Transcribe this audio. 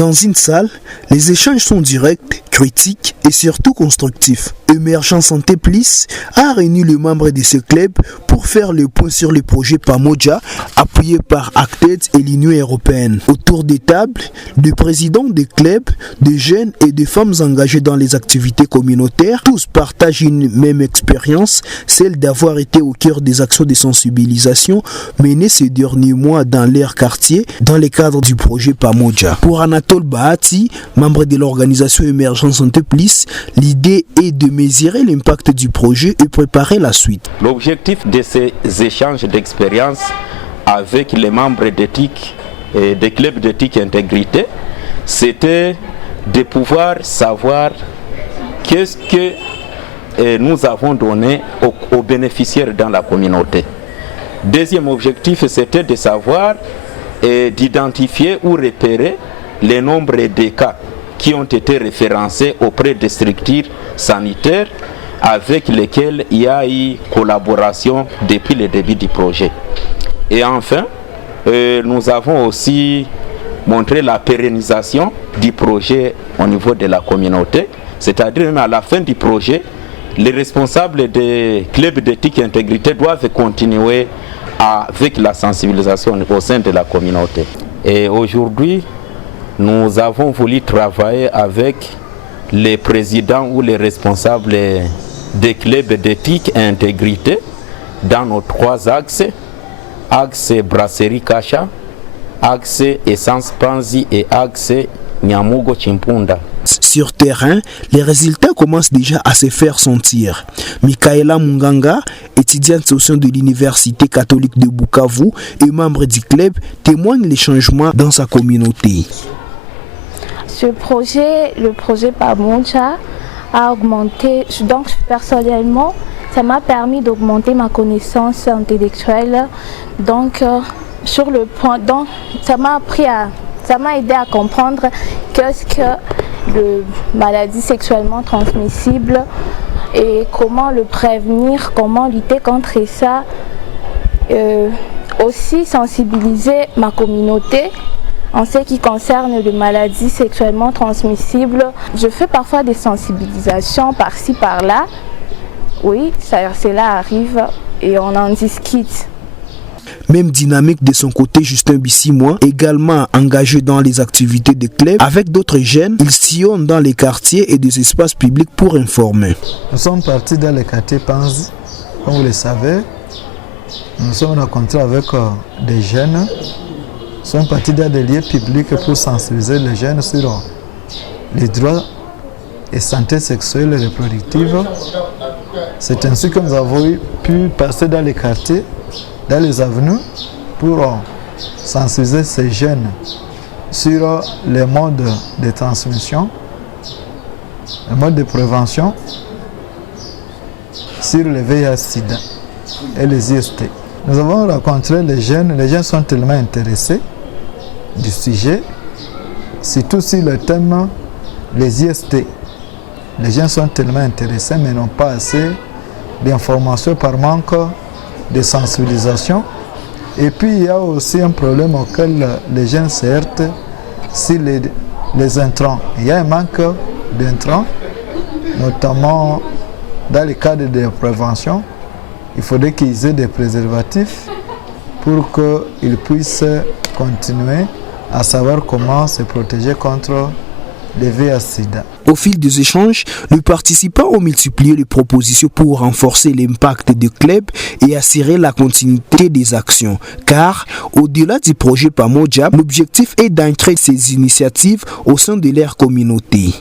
Dans une salle, les échanges sont directs, critiques et surtout constructifs. Émergence Santé Plus a réuni les membres de ce club pour faire le point sur le projet Pamoja, appuyé par Acted et l'Union européenne. Autour des tables, des présidents des clubs, des jeunes et des femmes engagées dans les activités communautaires, tous partagent une même expérience, celle d'avoir été au cœur des actions de sensibilisation menées ces derniers mois dans leur quartier dans le cadre du projet Pamoja. Pour Anatole Bahati, membre de l'organisation Émergence Santé Plus, l'idée est de mesurer l'impact du projet et préparer la suite. L'objectif de ces échanges d'expériences avec les membres d'éthique et des clubs d'éthique et intégrité, c'était de pouvoir savoir qu'est-ce que nous avons donné aux bénéficiaires dans la communauté. Deuxième objectif, c'était de savoir et d'identifier ou repérer le nombre de cas qui ont été référencés auprès des structures sanitaires avec lesquelles il y a eu collaboration depuis le début du projet. Et enfin, nous avons aussi montré la pérennisation du projet au niveau de la communauté, c'est-à-dire même à la fin du projet, les responsables des clubs d'éthique et intégrité doivent continuer avec la sensibilisation au sein de la communauté. Et aujourd'hui, nous avons voulu travailler avec les présidents ou les responsables des clubs d'éthique et intégrité dans nos trois axes, axe Brasserie Kacha, axe Essence Panzi et axe Nyamugo Chimpunda. Sur terrain, les résultats commencent déjà à se faire sentir. Michaela Munganga, étudiante au sein de l'Université catholique de Bukavu et membre du club, témoigne les changements dans sa communauté. Le projet Pamoja a augmenté, donc personnellement, ça m'a permis d'augmenter ma connaissance intellectuelle. Donc, sur le point, donc, ça m'a aidé à comprendre qu'est-ce que le maladie sexuellement transmissible et comment le prévenir, comment lutter contre ça. Aussi sensibiliser ma communauté en ce qui concerne les maladies sexuellement transmissibles. Je fais parfois des sensibilisations par-ci par-là. Oui, cela arrive et on en discute. Même dynamique de son côté, Justin Bissimois, également engagé dans les activités de club. Avec d'autres jeunes, il sillonne dans les quartiers et des espaces publics pour informer. Nous sommes partis dans les quartiers Panzi, comme vous le savez. Nous sommes rencontrés avec des jeunes. Nous sommes partis dans des lieux publics pour sensibiliser les jeunes sur les droits et santé sexuelle et reproductive. C'est ainsi que nous avons pu passer dans les quartiers, dans les avenues, pour sensibiliser ces jeunes sur les modes de transmission, les modes de prévention, sur le VIH-Sida et les IST. Nous avons rencontré les jeunes sont tellement intéressés du sujet, surtout sur le thème les IST. Les gens sont tellement intéressés mais n'ont pas assez d'informations par manque de sensibilisation. Et puis il y a aussi un problème auquel les jeunes se heurtent, c'est les intrants. Il y a un manque d'intrants, notamment dans le cadre de prévention. Il faudrait qu'ils aient des préservatifs pour qu'ils puissent continuer à savoir comment se protéger contre le VIH-Sida. Au fil des échanges, les participants ont multiplié les propositions pour renforcer l'impact des clubs et assurer la continuité des actions. Car, au-delà du projet Pamoja, l'objectif est d'ancrer ces initiatives au sein de leur communauté.